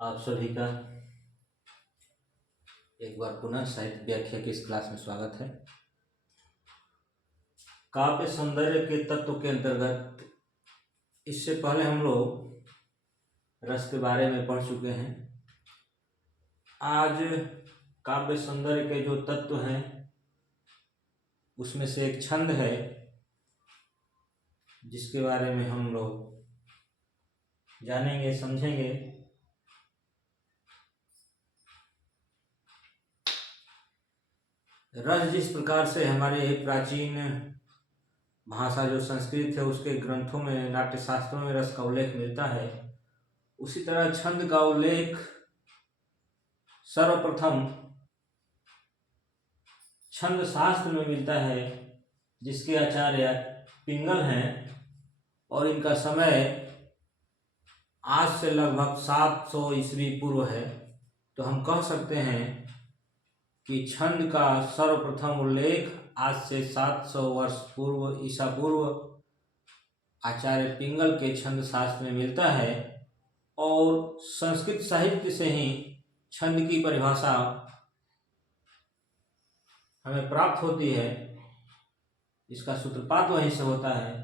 आप सभी का एक बार पुनः साहित्य व्याख्या की इस क्लास में स्वागत है। काव्य सौंदर्य के तत्व के अंतर्गत इससे पहले हम लोग रस के बारे में पढ़ चुके हैं। आज काव्य सौंदर्य के जो तत्व हैं उसमें से एक छंद है जिसके बारे में हम लोग जानेंगे, समझेंगे। रस जिस प्रकार से हमारे प्राचीन भाषा जो संस्कृत है उसके ग्रंथों में, नाट्य शास्त्रों में रस का उल्लेख मिलता है, उसी तरह छंद का उल्लेख सर्वप्रथम छंद शास्त्र में मिलता है, जिसके आचार्य पिंगल हैं और इनका समय आज से लगभग 700 ईस्वी पूर्व है। तो हम कह सकते हैं कि छंद का सर्वप्रथम उल्लेख आज से 700 वर्ष पूर्व, ईसा पूर्व आचार्य पिंगल के छंद शास्त्र में मिलता है और संस्कृत साहित्य से ही छंद की परिभाषा हमें प्राप्त होती है। इसका सूत्रपात वहीं से होता है।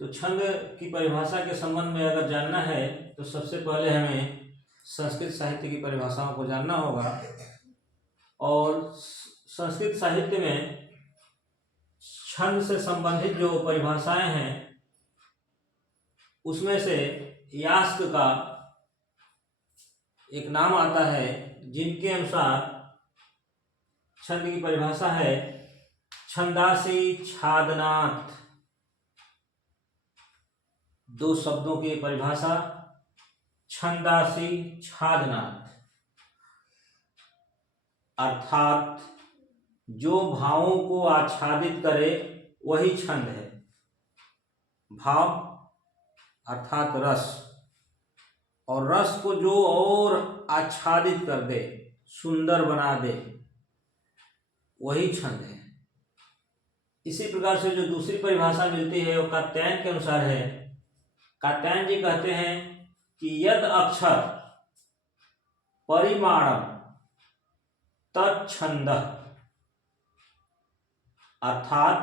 तो छंद की परिभाषा के संबंध में अगर जानना है तो सबसे पहले हमें संस्कृत साहित्य की परिभाषाओं को जानना होगा। और संस्कृत साहित्य में छंद से संबंधित जो परिभाषाएं हैं उसमें से यास्क का एक नाम आता है, जिनके अनुसार छंद की परिभाषा है छंदासी छादनात्। दो शब्दों की परिभाषा छंदासी छादनात्, अर्थात जो भावों को आच्छादित करे वही छंद है। भाव अर्थात रस, और रस को जो और आच्छादित कर दे, सुंदर बना दे, वही छंद है। इसी प्रकार से जो दूसरी परिभाषा मिलती है वो कात्यायन के अनुसार है। कात्यायन जी कहते हैं कि यद अक्षर परिमाणम तच्छंद, अर्थात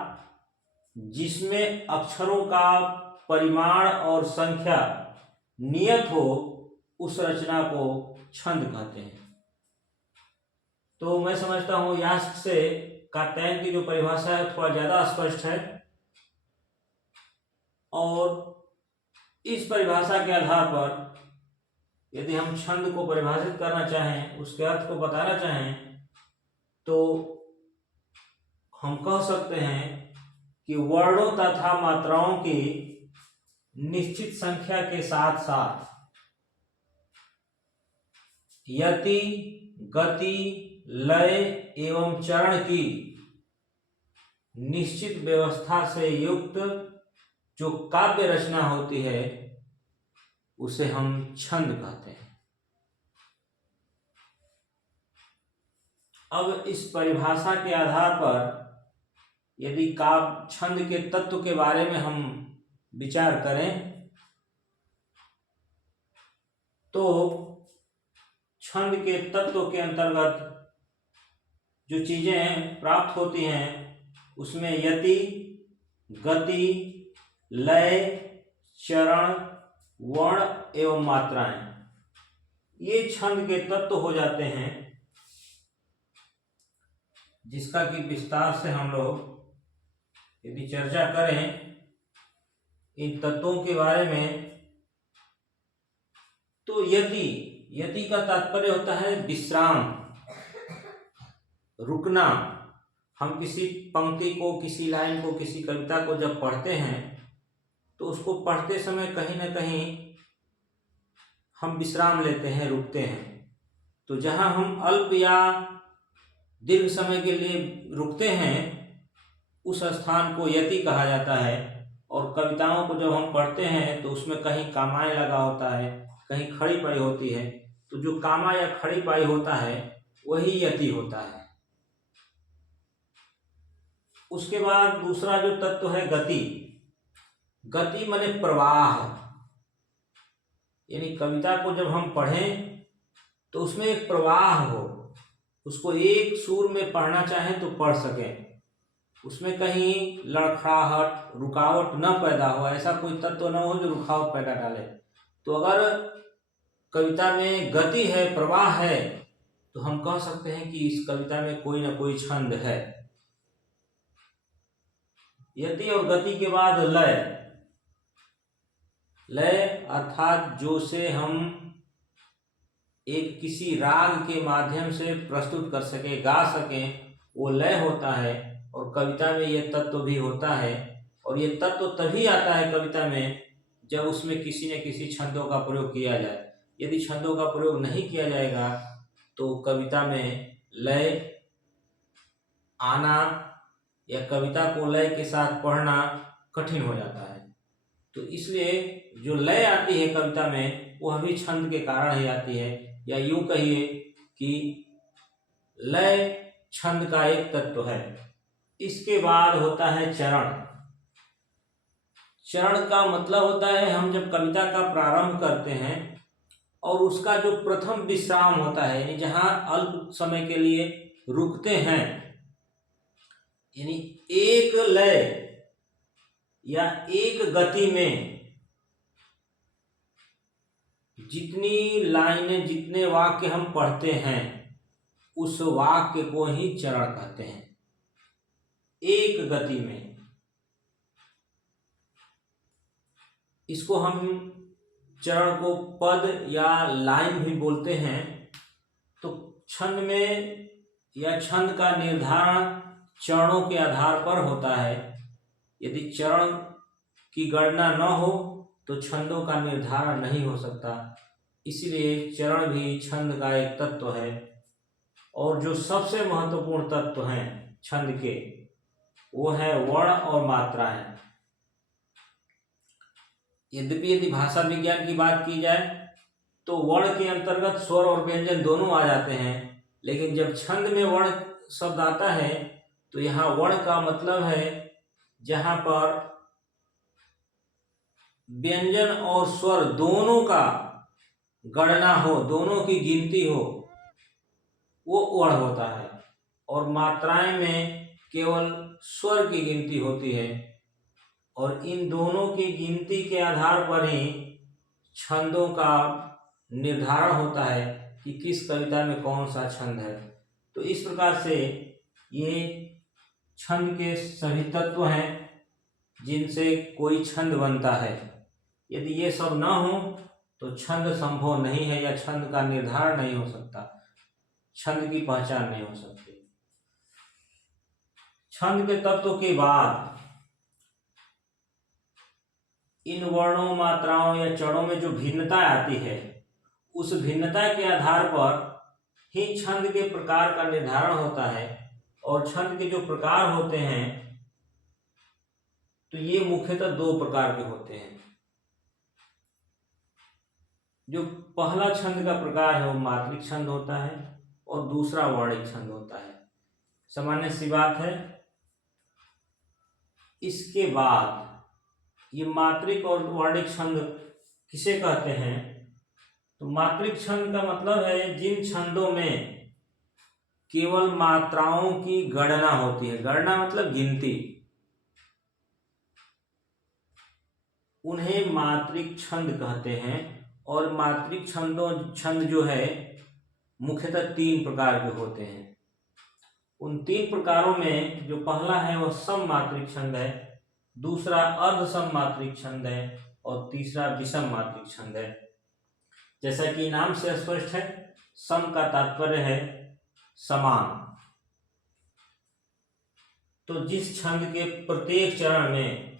जिसमें अक्षरों का परिमाण और संख्या नियत हो उस रचना को छंद कहते हैं। तो मैं समझता हूं यास्क से कात्यायन की जो परिभाषा है थोड़ा ज्यादा स्पष्ट है, और इस परिभाषा के आधार पर यदि हम छंद को परिभाषित करना चाहें, उसके अर्थ को बताना चाहें, तो हम कह सकते हैं कि वर्णों तथा मात्राओं की निश्चित संख्या के साथ साथ यति, गति, लय एवं चरण की निश्चित व्यवस्था से युक्त जो काव्य रचना होती है उसे हम छंद कहते हैं। अब इस परिभाषा के आधार पर यदि काव्य छंद के तत्व के बारे में हम विचार करें तो छंद के तत्व के अंतर्गत जो चीजें प्राप्त होती हैं उसमें यति, गति, लय, चरण, वर्ण एवं मात्राएं, ये छंद के तत्व हो जाते हैं, जिसका कि विस्तार से हम लोग यदि चर्चा करें इन तत्वों के बारे में तो यति का तात्पर्य होता है विश्राम, रुकना। हम किसी पंक्ति को, किसी लाइन को, किसी कविता को जब पढ़ते हैं तो उसको पढ़ते समय कहीं ना कहीं हम विश्राम लेते हैं, रुकते हैं। तो जहां हम अल्प या दीर्घ समय के लिए रुकते हैं उस स्थान को यति कहा जाता है। और कविताओं को जब हम पढ़ते हैं तो उसमें कहीं कामाय लगा होता है, कहीं खड़ी पाई होती है, तो जो कामा या खड़ी पाई होता है वही यति होता है। उसके बाद दूसरा जो तत्व है गति। गति माने प्रवाह, यानी कविता को जब हम पढ़ें तो उसमें एक प्रवाह हो, उसको एक सुर में पढ़ना चाहें तो पढ़ सकें, उसमें कहीं लड़खड़ाहट रुकावट न पैदा हो, ऐसा कोई तत्व न हो जो रुकावट पैदा डाले। तो अगर कविता में गति है, प्रवाह है, तो हम कह सकते हैं कि इस कविता में कोई ना कोई छंद है। यति और गति के बाद लय। लय अर्थात जो से हम एक किसी राग के माध्यम से प्रस्तुत कर सके, गा सकें, वो लय होता है। और कविता में ये तत्व भी होता है, और ये तत्व तभी आता है कविता में जब उसमें किसी न किसी छंदों का प्रयोग किया जाए। यदि छंदों का प्रयोग नहीं किया जाएगा तो कविता में लय आना या कविता को लय के साथ पढ़ना कठिन हो जाता है। तो इसलिए जो लय आती है कविता में वह भी छंद के कारण ही आती है, या यूं कहिए कि लय छंद का एक तत्व है। इसके बाद होता है चरण। चरण का मतलब होता है हम जब कविता का प्रारंभ करते हैं और उसका जो प्रथम विश्राम होता है, यानी जहां अल्प समय के लिए रुकते हैं, यानी एक लय या एक गति में जितनी लाइनें, जितने वाक्य हम पढ़ते हैं उस वाक्य को ही चरण कहते हैं। एक गति में इसको हम चरण को पद या लाइन भी बोलते हैं। तो छंद में या छंद का निर्धारण चरणों के आधार पर होता है। यदि चरण की गणना न हो तो छंदों का निर्धारण नहीं हो सकता। इसलिए चरण भी छंद का एक तत्व है। और जो सबसे महत्वपूर्ण तत्व हैं छंद के, वो है वर्ण और मात्राएं। यदि भाषा विज्ञान की बात की जाए तो वर्ण के अंतर्गत स्वर और व्यंजन दोनों आ जाते हैं, लेकिन जब छंद में वर्ण शब्द आता है तो यहाँ वर्ण का मतलब है जहां पर व्यंजन और स्वर दोनों का गणना हो, दोनों की गिनती हो, वो वर्ण होता है। और मात्राएं में केवल स्वर की गिनती होती है, और इन दोनों की गिनती के आधार पर ही छंदों का निर्धारण होता है कि किस कविता में कौन सा छंद है। तो इस प्रकार से ये छंद के सभी तत्व हैं जिनसे कोई छंद बनता है। यदि ये सब ना हो तो छंद संभव नहीं है, या छंद का निर्धारण नहीं हो सकता, छंद की पहचान नहीं हो सकती। छंद के तत्व के बाद इन वर्णों, मात्राओं या चरणों में जो भिन्नता आती है, उस भिन्नता के आधार पर ही छंद के प्रकार का निर्धारण होता है। और छंद के जो प्रकार होते हैं तो ये मुख्यतः दो प्रकार के होते हैं। जो पहला छंद का प्रकार है वो मात्रिक छंद होता है, और दूसरा वर्णिक छंद होता है। सामान्य सी बात है। इसके बाद ये मात्रिक और वर्णिक छंद किसे कहते हैं? तो मात्रिक छंद का मतलब है जिन छंदों में केवल मात्राओं की गणना होती है। गणना मतलब गिनती। उन्हें मात्रिक छंद कहते हैं। और मात्रिक छंद जो है मुख्यतः तीन प्रकार के होते हैं। उन तीन प्रकारों में जो पहला है वह सम मात्रिक छंद है, दूसरा अर्ध सम मात्रिक छंद है, और तीसरा विषम मात्रिक छंद है। जैसा कि नाम से स्पष्ट है, सम का तात्पर्य है समान। तो जिस छंद के प्रत्येक चरण में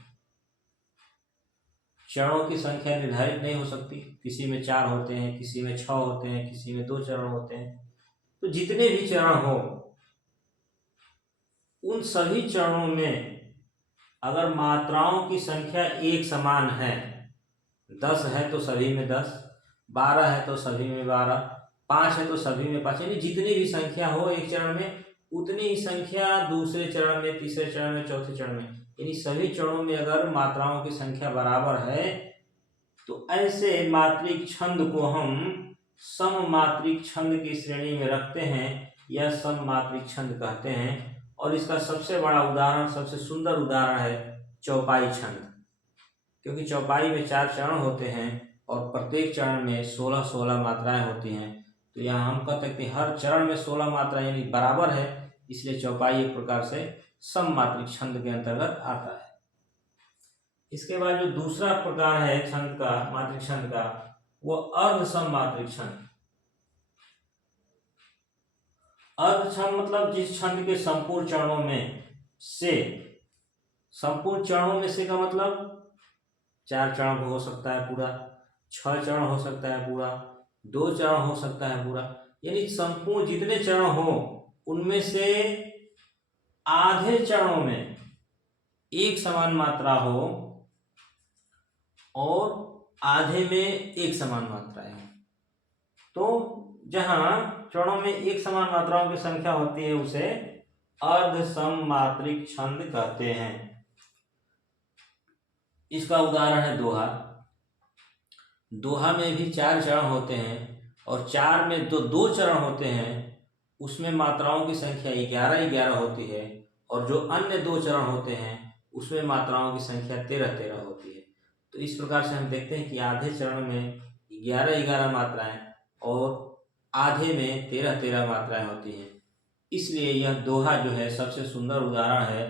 चरणों की संख्या निर्धारित नहीं हो सकती, किसी में 4 होते हैं, किसी में 6 होते हैं, किसी में 2 चरण होते हैं, तो जितने भी चरण हो उन सभी चरणों में अगर मात्राओं की संख्या एक समान है, 10 है तो सभी में 10, 12 है तो सभी में 12, 5 है तो सभी में 5, यानी जितनी भी संख्या हो एक चरण में उतनी ही संख्या दूसरे चरण में, तीसरे चरण में, चौथे चरण में, यानी सभी चरणों में अगर मात्राओं की संख्या बराबर है तो ऐसे मात्रिक छंद को हम सममात्रिक छंद की श्रेणी में रखते हैं या सममात्रिक छंद कहते हैं। और इसका सबसे बड़ा उदाहरण, सबसे सुंदर उदाहरण है चौपाई छंद, क्योंकि चौपाई में 4 चरण होते हैं और प्रत्येक चरण में 16-16 मात्राएं होती हैं। तो यहाँ हम कह सकते हैं हर चरण में 16 मात्राएं यानी बराबर है, इसलिए चौपाई एक प्रकार से सममात्रिक छंद के अंतर्गत आता है। इसके बाद जो दूसरा प्रकार है छंद का, मात्रिक छंद का, वो अर्ध सममात्रिक छंद। अर्ध छंद मतलब जिस छंद के संपूर्ण चरणों में से, संपूर्ण चरणों में से का मतलब 4 चरण हो सकता है पूरा, 6 चरण हो सकता है पूरा, 2 चरण हो सकता है पूरा, यानी संपूर्ण जितने चरण हो उनमें से आधे चरणों में एक समान मात्रा हो और आधे में एक समान मात्राएं हो। तो जहां चरणों में एक समान मात्राओं की संख्या होती है उसे अर्ध सममात्रिक छंद कहते हैं। इसका उदाहरण है दोहा। दोहा में भी 4 चरण होते हैं और 4 में दो चरण होते हैं, उसमें मात्राओं की संख्या 11-11 होती है, और जो अन्य 2 चरण होते हैं उसमें मात्राओं की संख्या 13-13 होती है। तो इस प्रकार से हम देखते हैं कि आधे चरण में 11-11 मात्राएं और आधे में 13-13 मात्राएं होती हैं, इसलिए यह दोहा जो है सबसे सुंदर उदाहरण है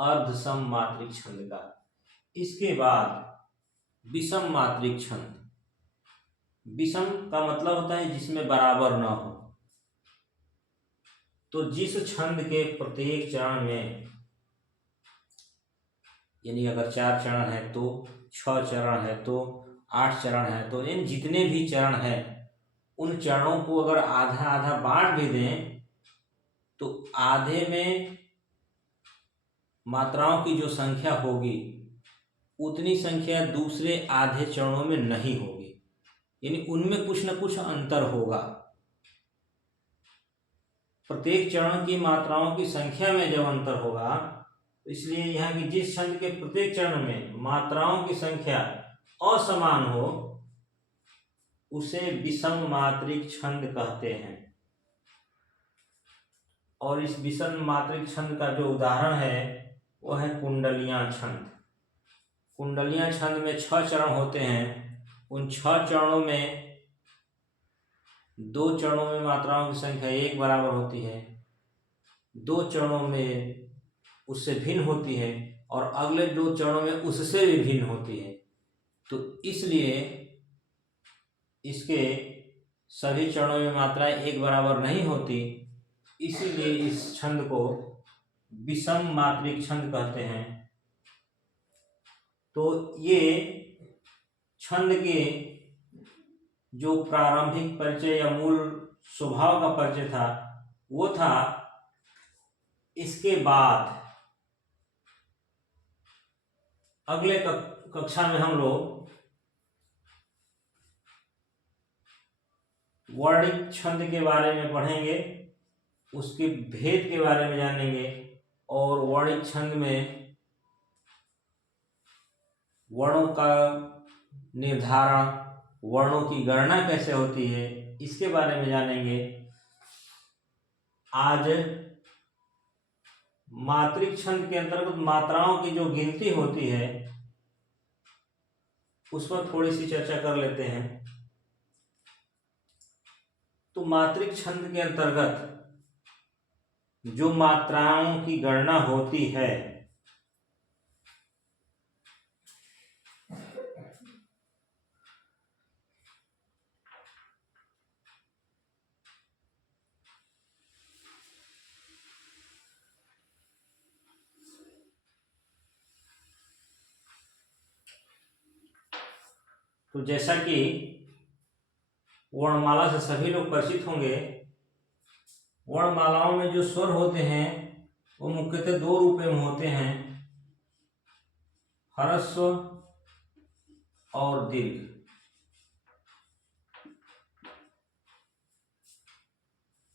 अर्ध सममात्रिक छंद का। इसके बाद विषम मात्रिक छंद। विषम का मतलब होता है जिसमें बराबर न हो। तो जिस छंद के प्रत्येक चरण में, यानी अगर 4 चरण है तो 6 चरण है तो 8 चरण है, तो इन जितने भी चरण है उन चरणों को अगर आधा आधा बांट भी दें तो आधे में मात्राओं की जो संख्या होगी उतनी संख्या दूसरे आधे चरणों में नहीं होगी, यानी उनमें कुछ न कुछ अंतर होगा। प्रत्येक चरण की मात्राओं की संख्या में जब अंतर होगा, इसलिए यहाँ की जिस छंद के प्रत्येक चरण में मात्राओं की संख्या असमान हो उसे विषम मात्रिक छंद कहते हैं। और इस विषम मात्रिक छंद का जो उदाहरण है वह है कुंडलियां छंद। कुंडलियां छंद में 6 चरण होते हैं। उन 6 चरणों में 2 चरणों में मात्राओं की संख्या 1 बराबर होती है, 2 चरणों में उससे भिन्न होती है और अगले 2 चरणों में उससे भी भिन्न होती है। तो इसलिए इसके सभी चरणों में मात्राएं 1 बराबर नहीं होती, इसीलिए इस छंद को विषम मात्रिक छंद कहते हैं। तो ये छंद के जो प्रारंभिक परिचय या मूल स्वभाव का परिचय था वो था। इसके बाद अगले कक्षा में हम लोग वर्णिक छंद के बारे में पढ़ेंगे, उसके भेद के बारे में जानेंगे और वर्णिक छंद में वर्णों का निर्धारण, वर्णों की गणना कैसे होती है, इसके बारे में जानेंगे। आज मात्रिक छंद के अंतर्गत मात्राओं की जो गिनती होती है उस पर थोड़ी सी चर्चा कर लेते हैं। तो मात्रिक छंद के अंतर्गत जो मात्राओं की गणना होती है तो जैसा कि वर्णमाला से सभी लोग परिचित होंगे, वर्णमालाओं में जो स्वर होते हैं वो मुख्यतः 2 रूप में होते हैं, ह्रस्व और दीर्घ।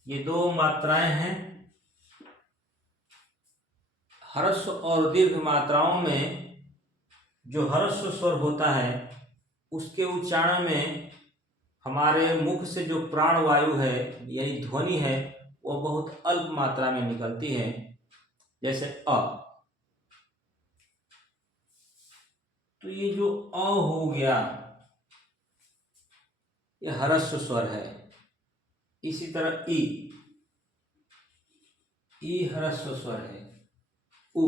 ये 2 मात्राएं हैं। ह्रस्व और दीर्घ मात्राओं में जो ह्रस्व स्वर होता है उसके उच्चारण में हमारे मुख से जो प्राणवायु है यानी ध्वनि है वो बहुत अल्प मात्रा में निकलती है। जैसे अ, तो ये जो अ हो गया ये ह्रस्व स्वर है। इसी तरह ई ह्रस्व स्वर है। उ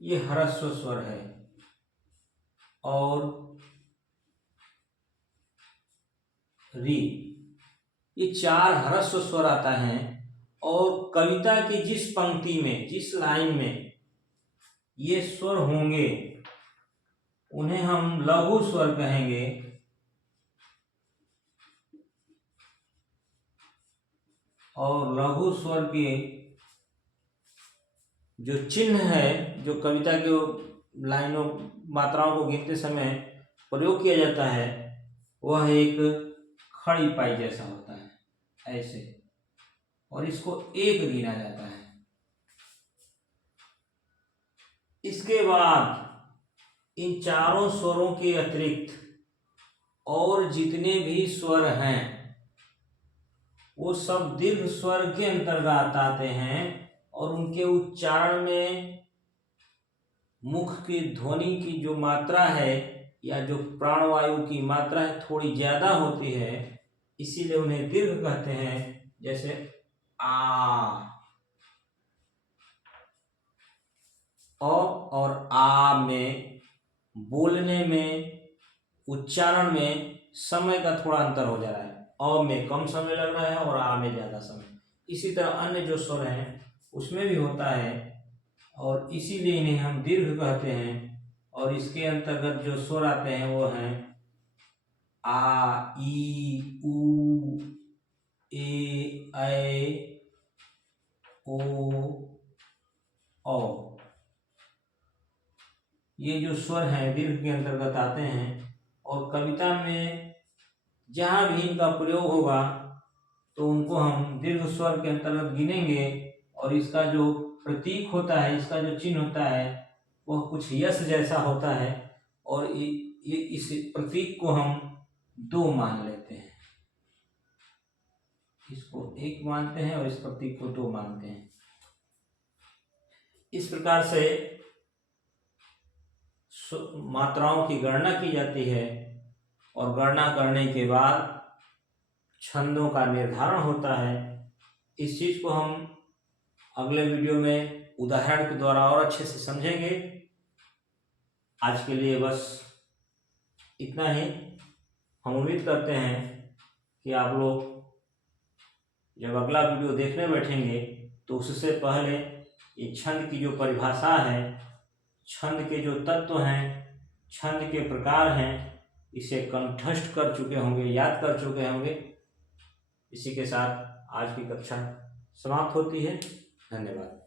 ये ह्रस्व स्वर है। और री ये 4 ह्रस्व स्वर आता है। और कविता की जिस पंक्ति में जिस लाइन में ये स्वर होंगे उन्हें हम लघु स्वर कहेंगे। और लघु स्वर के जो चिन्ह है जो कविता के लाइनों मात्राओं को गिनते समय प्रयोग किया जाता है वह एक खड़ी पाई जैसा होता है ऐसे, और इसको एक गिना जाता है। इसके बाद इन चारों स्वरों के अतिरिक्त और जितने भी स्वर हैं वो सब दीर्घ स्वर के अंतर्गत आते हैं और उनके उच्चारण में मुख की ध्वनि की जो मात्रा है या जो प्राणवायु की मात्रा है थोड़ी ज्यादा होती है, इसीलिए उन्हें दीर्घ कहते हैं। जैसे आ, और आ में बोलने में उच्चारण में समय का थोड़ा अंतर हो जा रहा है। अ में कम समय लग रहा है और आ में ज्यादा समय। इसी तरह अन्य जो स्वर हैं उसमें भी होता है और इसीलिए इन्हें हम दीर्घ कहते हैं। और इसके अंतर्गत जो स्वर आते हैं वो हैं आ, ई, उ, ए, ऐ, ओ, औ। ये जो स्वर हैं दीर्घ के अंतर्गत आते हैं और कविता में जहाँ भी इनका प्रयोग होगा तो उनको हम दीर्घ स्वर के अंतर्गत गिनेंगे। और इसका जो प्रतीक होता है, इसका जो चिन्ह होता है वह कुछ यश जैसा होता है और ये इस प्रतीक को हम 2 मान लेते हैं। इसको 1 मानते हैं और इस प्रतीक को 2 मानते हैं। इस प्रकार से मात्राओं की गणना की जाती है और गणना करने के बाद छंदों का निर्धारण होता है। इस चीज को हम अगले वीडियो में उदाहरण के द्वारा और अच्छे से समझेंगे। आज के लिए बस इतना ही। हम उम्मीद करते हैं कि आप लोग जब अगला वीडियो देखने बैठेंगे तो उससे पहले ये छंद की जो परिभाषा है, छंद के जो तत्व हैं, छंद के प्रकार हैं, इसे कंठस्थ कर चुके होंगे, याद कर चुके होंगे। इसी के साथ आज की कक्षा समाप्त होती है। धन्यवाद।